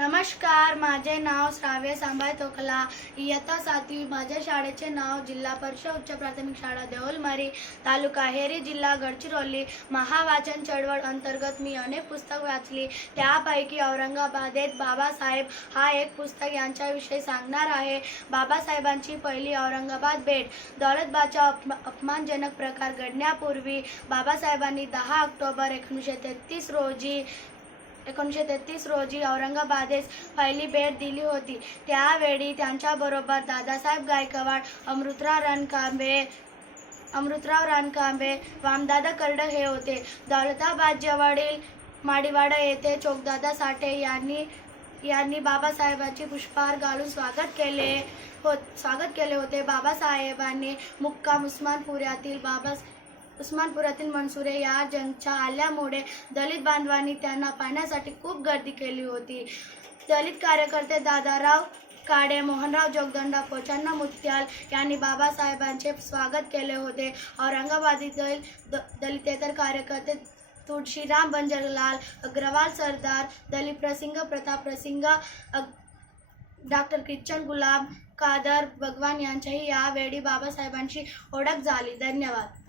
नमस्कार माझे नाव श्राव्य सांभाळ तोकला इयत्ता सातवी माझ्या शाळेचे नाव जिल्हा परिषद उच्च प्राथमिक शाळा देऊलमारी तालुका हेरी जिल्हा गडचिरोली. महावाचन चळवळ अंतर्गत मी अनेक पुस्तक वाचली. त्यापैकी औरंगाबादेत बाबासाहेब हा एक पुस्तक यांच्याविषयी सांगणार आहे. बाबासाहेबांची पहिली औरंगाबाद भेट दौलतबादचा अपमा अपमानजनक प्रकार घडण्यापूर्वी बाबासाहेबांनी दहा ऑक्टोबर एकोणीसशे तेहतीस रोजी एकोणीसशे तेहतीस रोजी औरंगाबादेस पहिली भेट दिली होती. त्यावेळी त्यांच्याबरोबर दादासाहेब गायकवाड अमृतराव रणकांबे अमृतराव रानकांबे वामदादा कर्ड हे होते. दौलताबाद जवळील माडीवाडा येथे चोकदादा साठे यांनी यांनी बाबासाहेबांची पुष्पहार घालून स्वागत केले हो स्वागत केले होते. बाबासाहेबांनी मुक्काम उस्मानपुऱ्यातील बाबा उस्मानपुरातील मनसुरे या जंगच्या आल्यामुळे दलित बांधवांनी त्यांना पाहण्यासाठी खूप गर्दी केली होती. दलित कार्यकर्ते दादाराव काडे मोहनराव जोगदंडा पोचन्ना मुत्याल यांनी बाबासाहेबांचे स्वागत केले होते. औरंगाबादेतील द- दलितेतर कार्यकर्ते तुळशीराम बंजरलाल अग्रवाल सरदार दलित प्रसिंग प्रताप प्रसिंग डॉक्टर ख्रिश्चन गुलाब कादर भगवान यांच्याही यावेळी बाबासाहेबांची ओळख झाली. धन्यवाद.